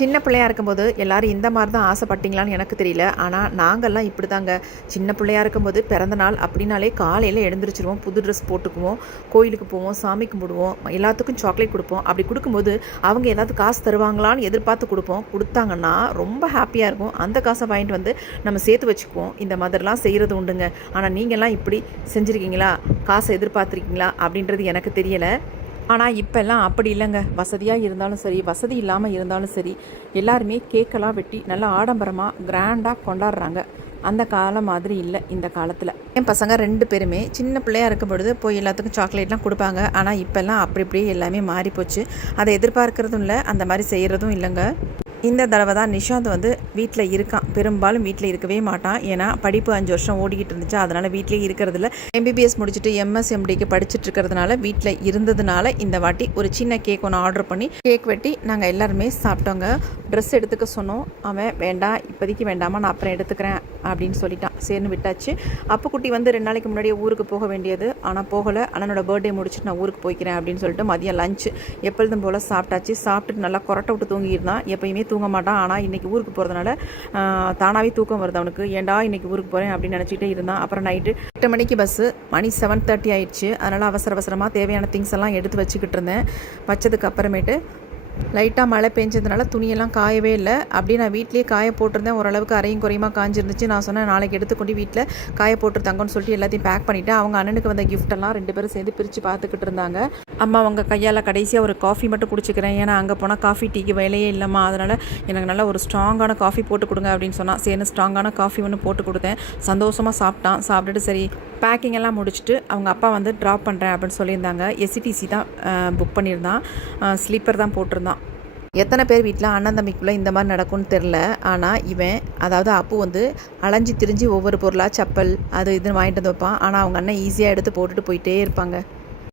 சின்ன பிள்ளையா இருக்கும்போது எல்லாரும் இந்த மாதிரி தான் ஆசைப்பட்டீங்களான்னு எனக்கு தெரியல. ஆனால் நாங்கள்லாம் இப்படி தாங்க. சின்ன பிள்ளையா இருக்கும்போது பிறந்த நாள் அப்படின்னாலே காலையில் எழுந்திரிச்சிருவோம், புது ட்ரெஸ் போட்டுக்குவோம், கோயிலுக்கு போவோம், சாமி கும்பிடுவோம், எல்லாத்துக்கும் சாக்லேட் கொடுப்போம். அப்படி கொடுக்கும்போது அவங்க ஏதாவது காசு தருவாங்களான்னு எதிர்பார்த்து கொடுப்போம். கொடுத்தாங்கன்னா ரொம்ப ஹாப்பியாக இருக்கும். அந்த காசை வாங்கிட்டு வந்து நம்ம சேர்த்து வச்சுக்குவோம். இந்த மாதிரிலாம் செய்கிறது உண்டுங்க. ஆனால் நீங்கள்லாம் இப்படி செஞ்சுருக்கீங்களா, காசை எதிர்பார்த்துருக்கீங்களா அப்படின்றது எனக்கு தெரியலை. ஆனால் இப்போல்லாம் அப்படி இல்லைங்க. வசதியாக இருந்தாலும் சரி, வசதி இல்லாமல் இருந்தாலும் சரி, எல்லாருமே கேக்கெல்லாம் வெட்டி நல்லா ஆடம்பரமாக கிராண்டாக கொண்டாடுறாங்க. அந்த காலம் மாதிரி இல்லை இந்த காலத்தில். என் பசங்க 2 பேருமே சின்ன பிள்ளையாக இருக்கும் பொழுது போய் எல்லாத்துக்கும் சாக்லேட்லாம் கொடுப்பாங்க. ஆனால் இப்போல்லாம் அப்படி இப்படியே எல்லாமே மாறிப்போச்சு. அதை எதிர்பார்க்குறதும் இல்லை, அந்த மாதிரி செய்கிறதும் இல்லைங்க. இந்த தடவை தான் நிஷாந்த் வந்து வீட்டில் இருக்கான். பெரும்பாலும் வீட்டில் இருக்கவே மாட்டான். ஏன்னா படிப்பு 5 வருஷம் ஓடிக்கிட்டு இருந்துச்சு. அதனால் வீட்டிலே இருக்கிறதில்ல. MBBS முடிச்சுட்டு MS MDக்கு படிச்சுட்டு இருக்கிறதுனால வீட்டில் இருந்ததுனால இந்த வாட்டி ஒரு சின்ன கேக் ஒன்று ஆர்டர் பண்ணி கேக் வெட்டி நாங்கள் எல்லாருமே சாப்பிட்டோங்க. ட்ரெஸ் எடுத்துக்க சொன்னோம். அவன் வேண்டாம், இப்போதைக்கு வேண்டாமா, நான் அப்புறம் எடுத்துக்கிறேன் அப்படின்னு சொல்லிட்டான். சரின்னு விட்டாச்சு. அப்புக்குட்டி வந்து 2 நாளைக்கு முன்னாடியே ஊருக்கு போக வேண்டியது. ஆனால் போகலை. அண்ணனோட பர்த்டே முடிச்சுட்டு நான் ஊருக்கு போய்க்கிறேன் அப்படின்னு சொல்லிட்டு மதியம் லஞ்சு எப்பொழுதும் போல் சாப்பிட்டாச்சு. சாப்பிட்டுட்டு நல்லா கொரட்டை விட்டு தூங்கியிருந்தான். எப்பயுமே தூங்க மாட்டான். ஆனால் இன்றைக்கி ஊருக்கு போகிறதுனால தானாகவே தூக்கம் வருது அவனுக்கு. ஏன்டா இன்றைக்கி ஊருக்கு போகிறேன் அப்படின்னு நினச்சிக்கிட்டே இருந்தான். அப்புறம் நைட்டு 8 மணிக்கு பஸ்ஸு, மணி 7:30 ஆயிடுச்சு. அதனால் அவசரமாக தேவையான திங்ஸ் எல்லாம் எடுத்து வச்சுக்கிட்டு இருந்தேன். வச்சதுக்கு அப்புறமேட்டு லைட்டாக மழை பெஞ்சதுனால துணியெல்லாம் காயவே இல்லை. அப்படி நான் வீட்லேயே காய போட்டிருந்தேன். ஓரளவுக்கு அரையும் குறையுமாக காஞ்சிருந்துச்சு. நான் சொன்னேன் நாளைக்கு எடுத்துக்கொண்டு வீட்டில் காய போட்டுருந்தாங்கன்னு சொல்லிட்டு எல்லாத்தையும் பேக் பண்ணிவிட்டேன். அவங்க அண்ணனுக்கு வந்த கிஃப்டெல்லாம் 2 பேரும் சேர்ந்து பிரித்து பார்த்துக்கிட்டு இருந்தாங்க. அம்மா அவங்க கையால் கடைசியாக ஒரு காஃபி மட்டும் குடிச்சிக்கிறேன், ஏன்னா அங்கே போனால் காஃபி டீக்கு வேலையே இல்லைம்மா, அதனால் எனக்கு நல்லா ஒரு ஸ்ட்ராங்கான காஃபி போட்டு கொடுங்க அப்படின்னு சொன்னால் சரின்னு ஸ்ட்ராங்கான காஃபி ஒன்று போட்டு கொடுத்தேன். சந்தோஷமாக சாப்பிட்டான். சாப்பிட்டுட்டு சரி பேக்கிங் எல்லாம் முடிச்சுட்டு அவங்க அப்பா வந்து ட்ராப் பண்ணுறேன் அப்படின்னு சொல்லியிருந்தாங்க. SCTC தான் புக் பண்ணியிருந்தான். ஸ்லீப்பர் தான் போட்டிருந்தான். எத்தனை பேர் வீட்டில் அண்ணன் தம்பிக்குள்ளே இந்த மாதிரி நடக்கும்னு தெரில. ஆனால் இவன், அதாவது அப்பு வந்து அலைஞ்சி திரிஞ்சு ஒவ்வொரு பொருளாக செப்பல் அது இதுன்னு வாங்கிட்டு வந்து வைப்பான். ஆனால் அவங்க அண்ணன் ஈஸியாக எடுத்து போட்டுட்டு போயிட்டே இருப்பாங்க.